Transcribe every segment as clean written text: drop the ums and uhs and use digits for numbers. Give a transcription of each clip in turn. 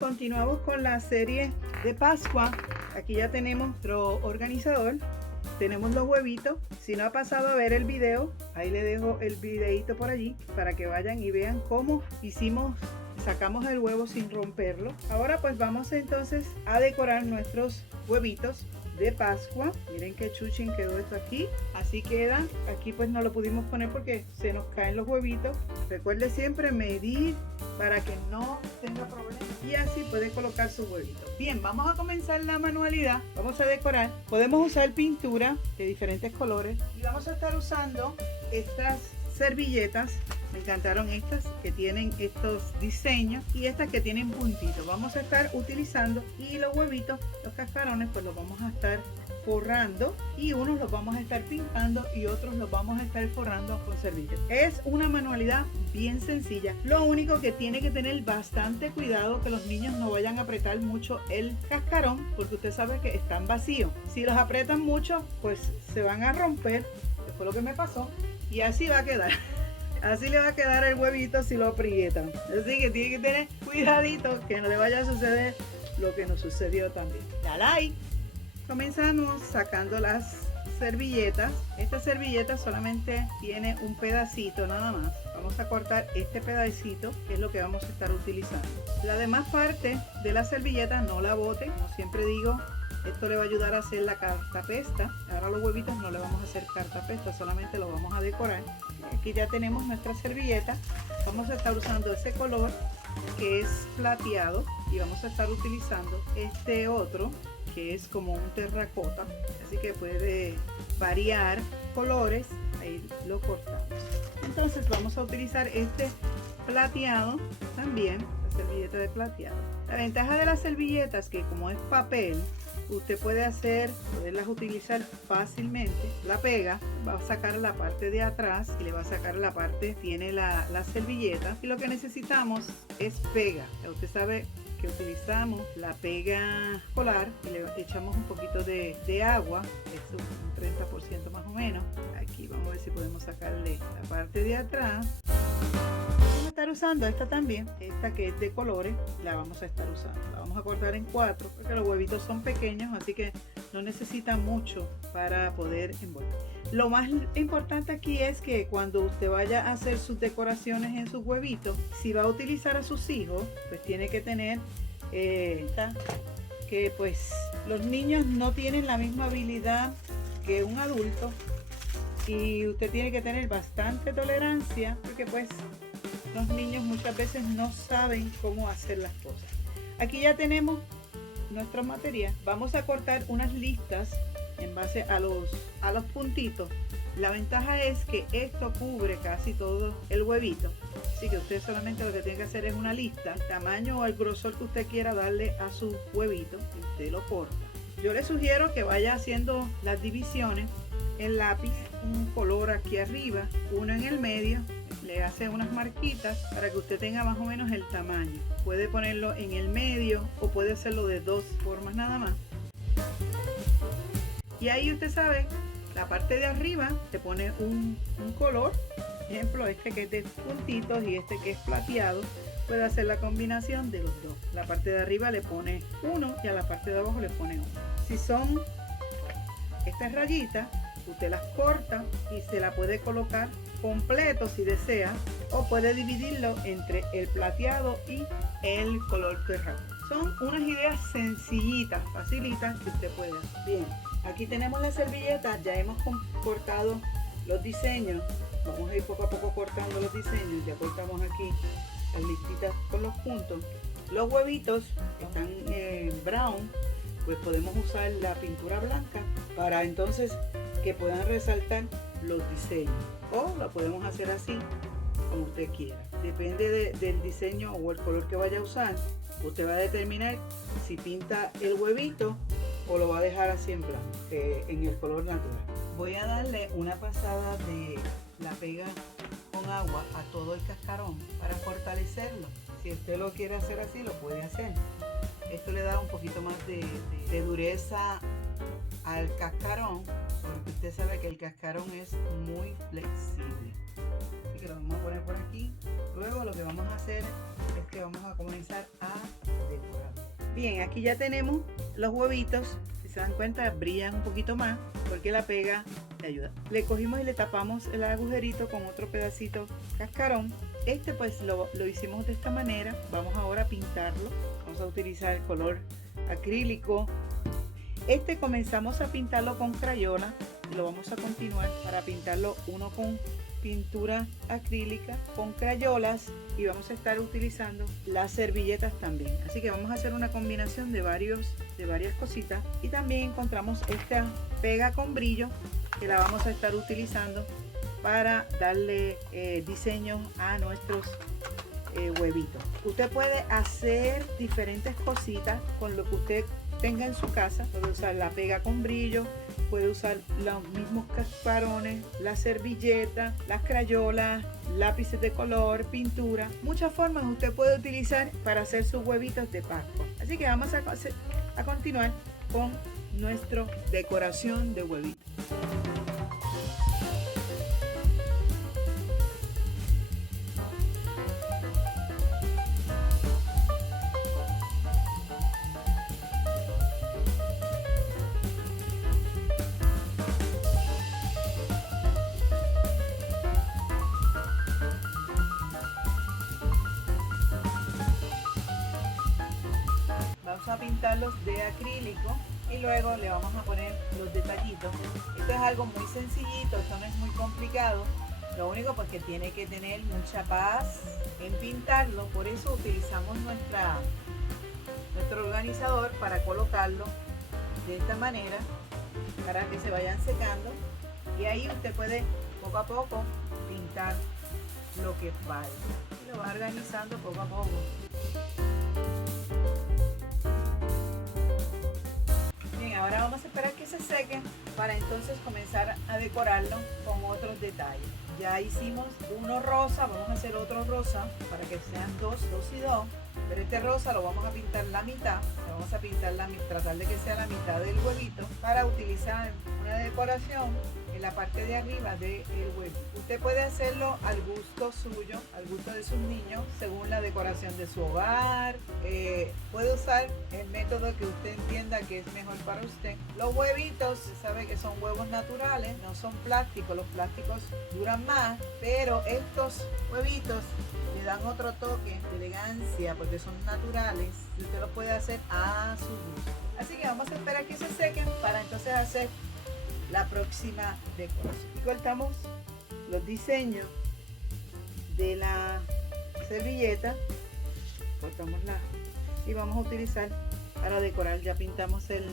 Continuamos con la serie de Pascua. Aquí ya tenemos nuestro organizador, tenemos los huevitos. Si no ha pasado a ver el video, ahí le dejo el videito por allí para que vayan y vean cómo sacamos el huevo sin romperlo. Ahora pues vamos entonces a decorar nuestros huevitos de Pascua. Miren qué chuchín quedó esto aquí. Así queda. Aquí pues no lo pudimos poner porque se nos caen los huevitos. Recuerde siempre medir para que no tenga problemas y así puede colocar sus huevitos. Bien, vamos a comenzar la manualidad. Vamos a decorar. Podemos usar pintura de diferentes colores y vamos a estar usando estas servilletas. Me encantaron estas que tienen estos diseños y estas que tienen puntitos. Vamos a estar utilizando y los huevitos, los cascarones, pues los vamos a estar forrando y unos los vamos a estar pintando y otros los vamos a estar forrando con servilletas. Es una manualidad bien sencilla. Lo único que tiene que tener bastante cuidado que los niños no vayan a apretar mucho el cascarón porque usted sabe que están vacíos. Si los aprietan mucho, pues se van a romper. Eso fue lo que me pasó y así va a quedar. Así le va a quedar el huevito si lo aprietan. Así que tiene que tener cuidadito que no le vaya a suceder lo que nos sucedió también. Dale like. Comenzamos sacando las servilletas. Esta servilleta solamente tiene un pedacito nada más. Vamos a cortar este pedacito que es lo que vamos a estar utilizando. La demás parte de la servilleta no la boten. Como siempre digo, esto le va a ayudar a hacer la cartapesta. Ahora los huevitos no le vamos a hacer cartapesta, solamente lo vamos a decorar. Aquí ya tenemos nuestra servilleta. Vamos a estar usando ese color que es plateado y vamos a estar utilizando este otro que es como un terracota, así que puede variar colores. Ahí lo cortamos. Entonces vamos a utilizar este plateado también, la servilleta de plateado. La ventaja de las servilletas que como es papel, usted puede poderlas utilizar fácilmente. La pega, va a sacar la parte de atrás y le va a sacar la parte, tiene la servilleta y lo que necesitamos es pega. Ya usted sabe que utilizamos la pega escolar y le echamos un poquito de agua, es un 30% más o menos. Aquí vamos a ver si podemos sacarle la parte de atrás. Vamos a estar usando esta también, esta que es de colores, la vamos a estar usando. La vamos a cortar en 4 porque los huevitos son pequeños, así que no necesita mucho para poder envolver. Lo más importante aquí es que cuando usted vaya a hacer sus decoraciones en sus huevitos, si va a utilizar a sus hijos, pues tiene que tener que pues los niños no tienen la misma habilidad que un adulto y usted tiene que tener bastante tolerancia porque pues los niños muchas veces no saben cómo hacer las cosas. Aquí ya tenemos nuestro material. Vamos a cortar unas listas en base a los puntitos. La ventaja es que esto cubre casi todo el huevito, así que usted solamente lo que tiene que hacer es una lista, el tamaño o el grosor que usted quiera darle a su huevito y usted lo corta. Yo le sugiero que vaya haciendo las divisiones en lápiz, un color aquí arriba, uno en el medio, le hace unas marquitas para que usted tenga más o menos el tamaño. Puede ponerlo en el medio o puede hacerlo de dos formas nada más. Y ahí usted sabe, la parte de arriba te pone un color, ejemplo este que es de puntitos y este que es plateado, puede hacer la combinación de los dos. La parte de arriba le pone uno y a la parte de abajo le pone uno. Si son estas rayitas, usted las corta y se la puede colocar completo si desea, o puede dividirlo entre el plateado y el color terracota. Son unas ideas sencillitas, facilitas que usted puede hacer. Bien, aquí tenemos la servilleta, ya hemos cortado los diseños. Vamos a ir poco a poco cortando los diseños. Ya cortamos aquí las listitas con los puntos. Los huevitos que están brown, pues podemos usar la pintura blanca para entonces que puedan resaltar los diseños, o lo podemos hacer así como usted quiera. Depende del diseño o el color que vaya a usar, usted va a determinar si pinta el huevito o lo va a dejar así en blanco, en el color natural. Voy a darle una pasada de la pega con agua a todo el cascarón para fortalecerlo. Si usted lo quiere hacer así, lo puede hacer. Esto le da un poquito más de dureza al cascarón, porque usted sabe que el cascarón es muy flexible. Así que lo vamos a poner por aquí. Luego lo que vamos a hacer es que vamos a comenzar a decorar. Bien, aquí ya tenemos los huevitos. Si se dan cuenta, brillan un poquito más porque la pega le ayuda. Le cogimos y le tapamos el agujerito con otro pedacito cascarón. Este pues lo hicimos de esta manera. Vamos ahora a pintarlo. Vamos a utilizar el color acrílico. Este comenzamos a pintarlo con crayola. Lo vamos a continuar para pintarlo uno con pintura acrílica, con crayolas, y vamos a estar utilizando las servilletas también. Así que vamos a hacer una combinación de varias cositas. Y también encontramos esta pega con brillo que la vamos a estar utilizando para darle diseño a nuestros huevitos. Usted puede hacer diferentes cositas con lo que usted tenga en su casa. Puede usar la pega con brillo, puede usar los mismos cascarones, la servilleta, las crayolas, lápices de color, pintura. Muchas formas usted puede utilizar para hacer sus huevitos de Pascua. Así que vamos a continuar con nuestra decoración de huevitos. Vamos a pintarlos de acrílico y luego le vamos a poner los detallitos. Esto es algo muy sencillito, esto no es muy complicado. Lo único pues que tiene que tener mucha paz en pintarlo. Por eso utilizamos nuestro organizador para colocarlo de esta manera para que se vayan secando, y ahí usted puede poco a poco pintar lo que falta y lo va organizando poco a poco. Ahora vamos a esperar que se sequen para entonces comenzar a decorarlo con otros detalles. Ya hicimos uno rosa, vamos a hacer otro rosa para que sean dos y dos. Pero este rosa lo vamos a pintar la mitad, le vamos a pintar tratar de que sea la mitad del huevito para utilizar una decoración en la parte de arriba del huevo. Usted puede hacerlo al gusto suyo, al gusto de sus niños, según la decoración de su hogar. Puede usar el método que usted entienda que es mejor para usted. Los huevitos, se sabe que son huevos naturales, no son plásticos. Los plásticos duran más, pero estos huevitos le dan otro toque de elegancia porque son naturales y usted los puede hacer a su gusto. Así que vamos a esperar que se sequen para entonces hacer la próxima decoración. Y cortamos los diseños de la servilleta, cortamosla y vamos a utilizar para decorar. Ya pintamos el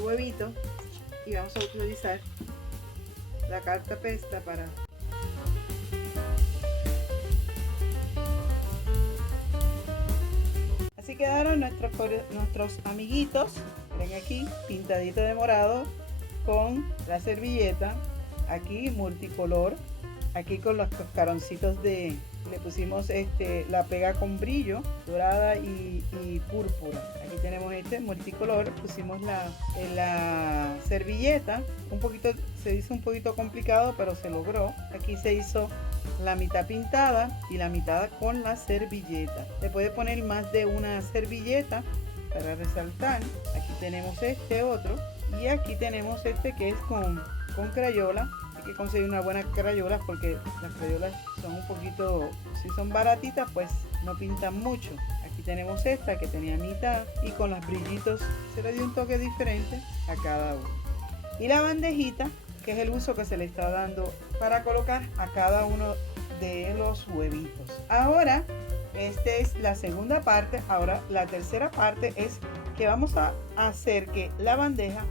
huevito y vamos a utilizar la carta pesta para así quedaron nuestros amiguitos. Miren aquí, pintadito de morado con la servilleta, aquí multicolor, aquí con los cascaroncitos le pusimos la pega con brillo, dorada y púrpura. Aquí tenemos multicolor, pusimos la servilleta, se hizo un poquito complicado, pero se logró. Aquí se hizo la mitad pintada y la mitad con la servilleta. Le puede poner más de una servilleta para resaltar. Aquí tenemos otro, y aquí tenemos que es con crayola. Hay que conseguir una buena crayola porque las crayolas son un poquito, si son baratitas pues no pintan mucho. Aquí tenemos esta que tenía mitad y con los brillitos se le dio un toque diferente a cada uno. Y la bandejita, que es el uso que se le está dando para colocar a cada uno de los huevitos. Ahora, esta es la segunda parte. Ahora la tercera parte es que vamos a hacer que la bandeja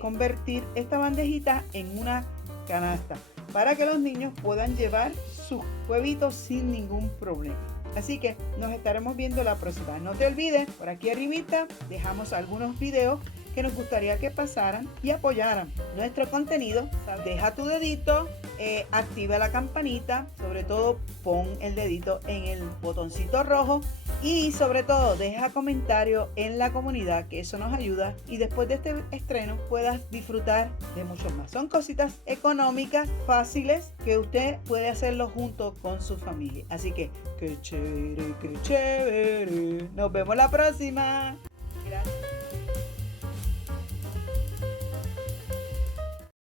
convertir esta bandejita en una canasta para que los niños puedan llevar sus huevitos sin ningún problema. Así que nos estaremos viendo la próxima. No te olvides, por aquí arribita dejamos algunos videos que nos gustaría que pasaran y apoyaran nuestro contenido. Deja tu dedito, activa la campanita, sobre todo pon el dedito en el botoncito rojo y sobre todo deja comentario en la comunidad, que eso nos ayuda y después de este estreno puedas disfrutar de mucho más. Son cositas económicas, fáciles, que usted puede hacerlo junto con su familia. Así que, qué chévere, qué chévere. Nos vemos la próxima. Gracias.